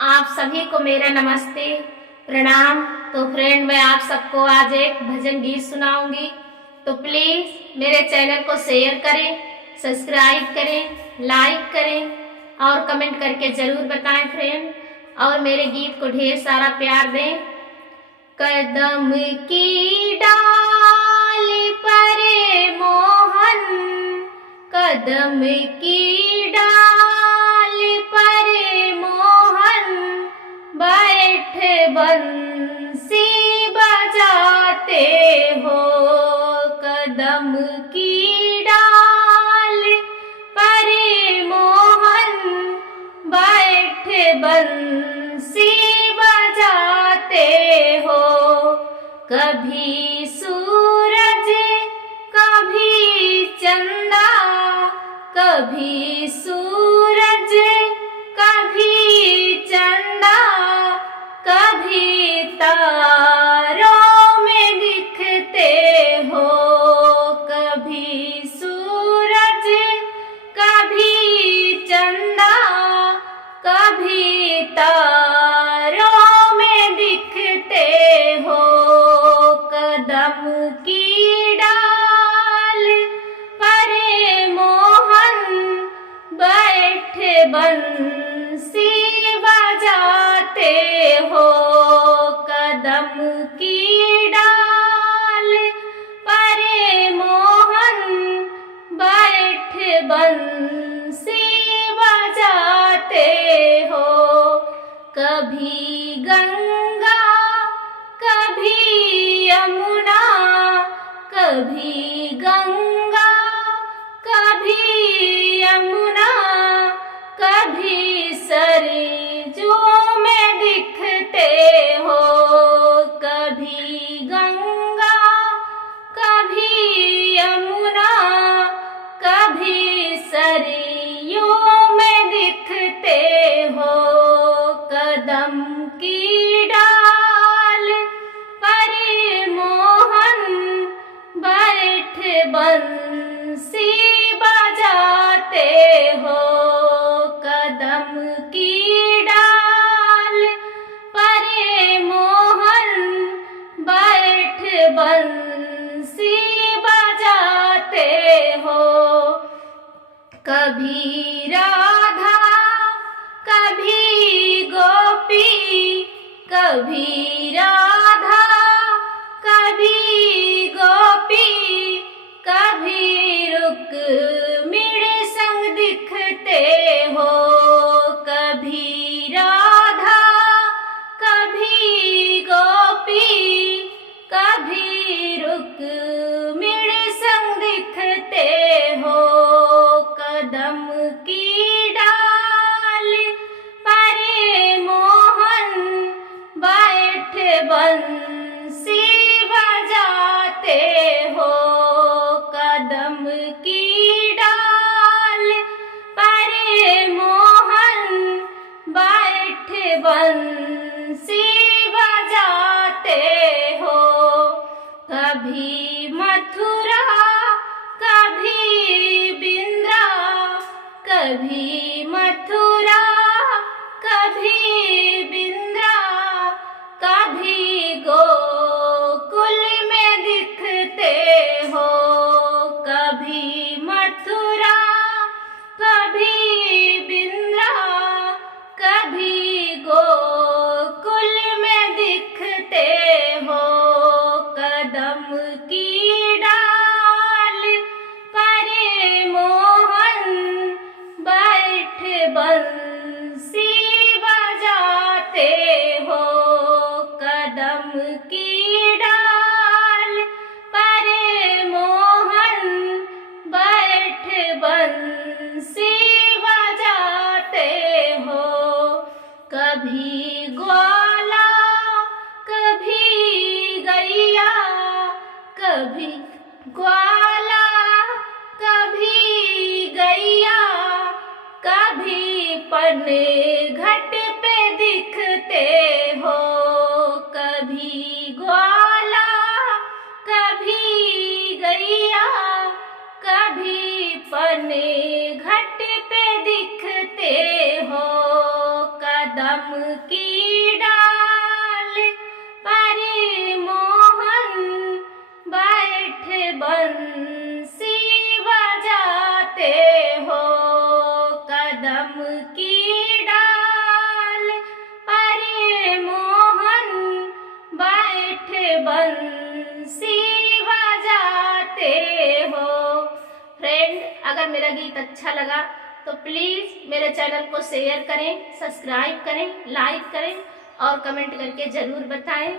आप सभी को मेरा नमस्ते, प्रणाम। तो फ्रेंड, मैं आप सबको आज एक भजन गीत सुनाऊंगी। तो प्लीज़ मेरे चैनल को शेयर करें, सब्सक्राइब करें, लाइक करें और कमेंट करके ज़रूर बताएं फ्रेंड। और मेरे गीत को ढेर सारा प्यार दें। कदम की डाल पर मोहन, कदम की डाल पर मोहन, बैठ बंसी बजाते हो। कदम की डाल पर मोहन, बैठ बंसी बजाते हो। कभी सूरज कभी चंदा, कभी सूरज कभी चंदा, कभी तारों में दिखते हो। कभी सूरज कभी चंदा, कभी तारों में दिखते हो। कदम की डाल पर मोहन, बैठ बंसी बजाते हो। कदम की डाल पर मोहन, बैठ बंसी बजाते हो। कभी गंगा कभी यमुना, कभी गंगा कभी यमुना, कभी सरजू में दिखते हो। कभी गंगा कभी यमुना, कभी सरयू में दिखते हो। कदम की डाल पर मोहन, बैठ बंसी बजाते हो। कदम की डाल पर मोहन, बैठ बंसी बजाते हो। कभी राधा कभी गोपी, कभी राधा कभी गोपी, कभी रुक्मिणी संग दिखते हो। कभी राधा कभी गोपी, कभी रुक्मिणी संग दिखते हो। कदम की डाल पर मोहन, बैठ बंसी बजाते हो। कदम की डाल पर मोहन, बैठ बंसी बजाते हो। कभी मथुरा कभी बिंद्रा, कभी मथुरा कभी बिंद्रा, कभी गोकुल में दिखते हो। कभी मथुरा कभी बिंद्रा, कभी गोकुल में दिखते हो। कदम की डाल पर मोहन, बैठ बंसी बजाते हो। कदम की डाल पर मोहन, बैठ बंसी बजाते हो। कभी ग्वाला कभी गैया, कभी ग्वाला कभी गैया, कभी पन घट पे दिखते हो। कभी ग्वाला कभी गैया, कभी पन घट पे दिखते हो। कदम की डाल पर मोहन बैठ बंसी बजाते हो। कदम की डाल पर मोहन बैठ बंसी बजाते हो। फ्रेंड, अगर मेरा गीत अच्छा लगा तो प्लीज़ मेरे चैनल को शेयर करें, सब्सक्राइब करें, लाइक करें और कमेंट करके ज़रूर बताएं।